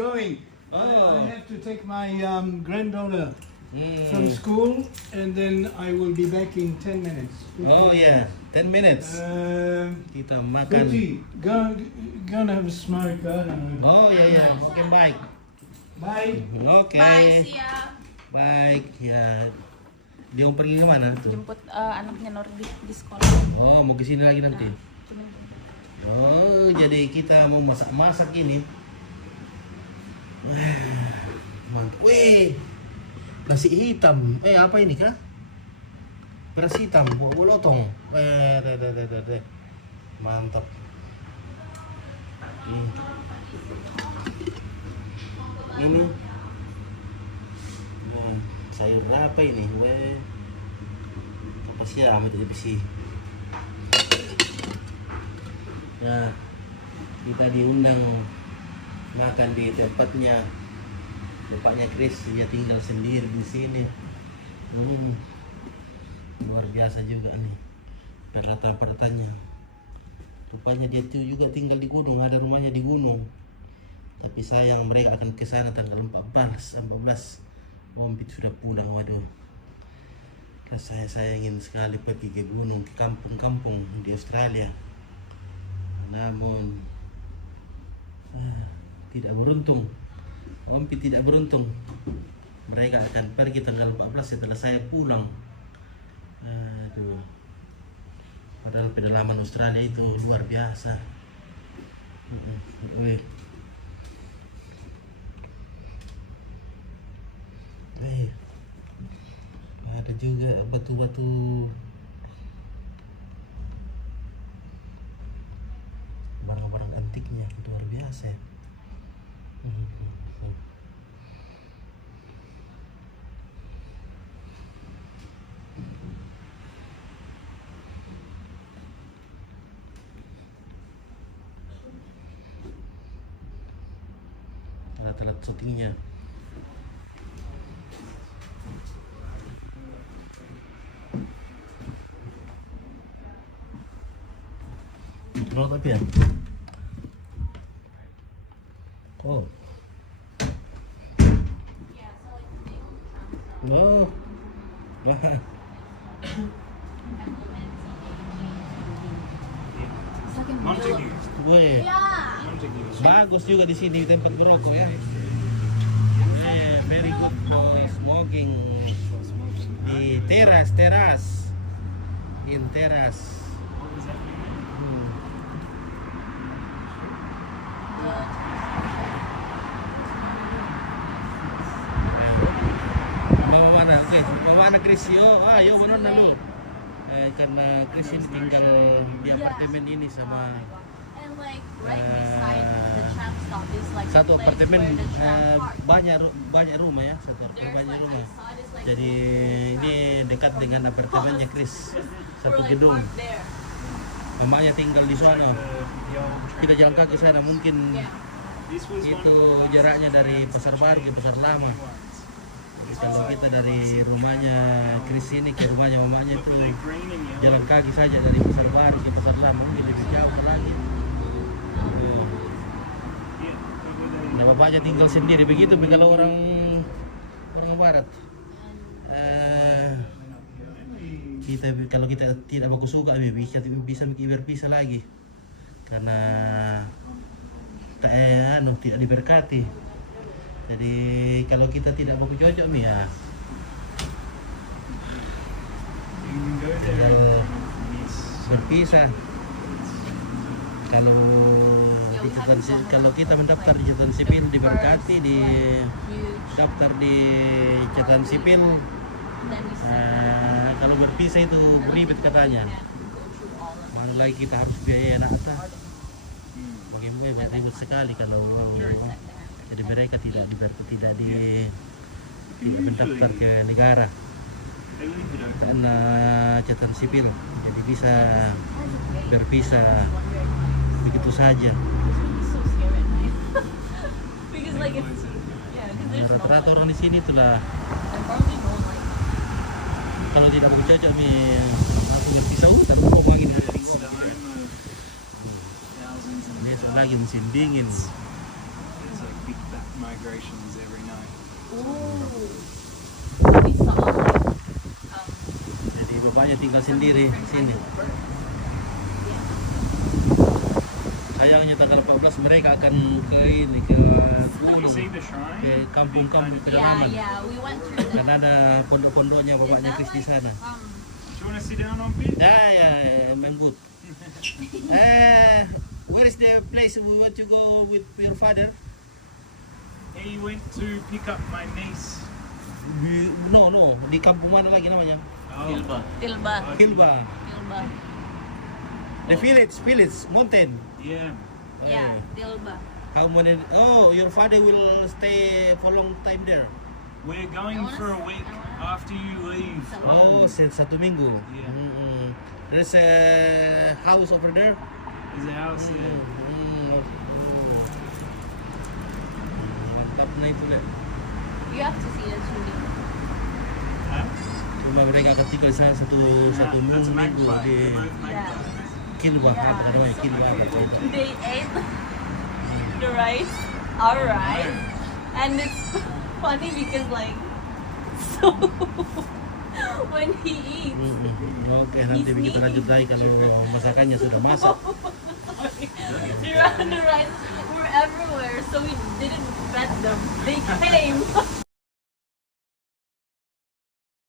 going. Oh. I have to take my granddaughter from Hmm. school, and then I will be back in 10 minutes. Oh ya, 10 minutes. Kita makan. Pretty, gonna have a smoke. I don't know. Oh ya ya, oke baik. Bye. Oke. Bye, see ya. Baik ya. Dia mau pergi kemana tuh? Jemput anaknya Nur di sekolah. Oh, mau ke sini lagi nanti. Cuman Oh, jadi kita mau masak-masak ini. Wah, mantap. Wih, nasi hitam. Apa ini kah? Beras hitam, buah lotong. Deh. Mantap. Ini. Nah, sayur apa ini? Weh. Apa sih itu besi? Ya, kita diundang makan di tempatnya Chris. Dia tinggal sendiri di sini. Luar biasa juga nih peralatan-peralatannya. Rupanya dia tuh juga tinggal di gunung, ada rumahnya di gunung. Tapi sayang mereka akan ke sana tanggal 14. Ompit sudah pulang, waduh. Saya ingin sekali pergi ke gunung, ke kampung-kampung di Australia. Namun tidak beruntung. Ompit tidak beruntung. Mereka akan pergi tanggal 14 setelah saya pulang. Aduh. Padahal pedalaman Australia itu luar biasa. Ada juga batu-batu, barang-barang antiknya luar biasa ya. Alat-alat syutingnya. Oh, tapi ya. Oh. Oh. Gue. Bagus juga di sini tempat berokok ya. Very good for smoking di teras. In teras. Mana Chris yo? Yo benar lu. Karena Chris ini tinggal di apartemen ini sama satu apartemen, banyak rumah ya, banyak rumah. Jadi ini dekat dengan apartemennya Chris, satu gedung. Mamanya tinggal di sana. Kita jalan kaki sana, mungkin itu jaraknya dari Pasar Baru ke Pasar Lama. Kalau kita dari rumahnya Chris ini ke rumahnya mamanya itu jalan kaki saja dari Pasar Baru ke Pasar Lama, mungkin lebih jauh lagi. Ya bapaknya tinggal sendiri begitu, kalau orang barat. Kalau kita tidak bagus suka bisa berpisah lagi karena tidak diberkati. Jadi kalau kita tidak mau cocok ya berpisah. Kalau kita mendaftar di catatan sipil diberkati, di daftar di catatan sipil. Kalau berpisah itu ribet katanya. Mana lagi kita harus biaya anak bagaimana ribet sekali kalau jadi mereka tidak mendaftar ke negara karena catatan sipil, jadi bisa berpisah begitu saja. Rata-rata orang di sini itulah kalau tidak mau cocok berpisah hutan mau angin dia lagi musim dingin. migrations every night. Ooh. We saw like Jadi bapaknya tinggal sendiri di sini. Sayangnya tanggal 14 mereka akan ke ini ke You see the shrine? ke kampung-kampung yeah, pedalaman. yeah. We went through the Karena ada pondok-pondoknya bapaknya Chris di sana. Do you want to sit down on bit? Ya, I'm good. Where is the place we want to go with your father? He went to pick up my niece. No, di kampung mana lagi namanya? Oh, Tilba. Kilba. Tilba. The village, mountain. yeah. Yeah, Eh, Tilba. How many? Oh, your father will stay for long time there. We're going for a week after you leave. Oh, satu minggu. Yeah. There's a house over there. There's a house there. Mantap na itu deh. You have to see it, Judy. Huh? Cuma mereka ketika saya satu That's a minggu magpie. di They're both magpies. Kilba, Yeah. apa namanya Kilba. They ate the rice, our rice, and it's funny because like so when he eats, Oke, nanti kita lanjut lagi kalau masakannya sudah masak. the rice were everywhere, so we didn't vet them. They came.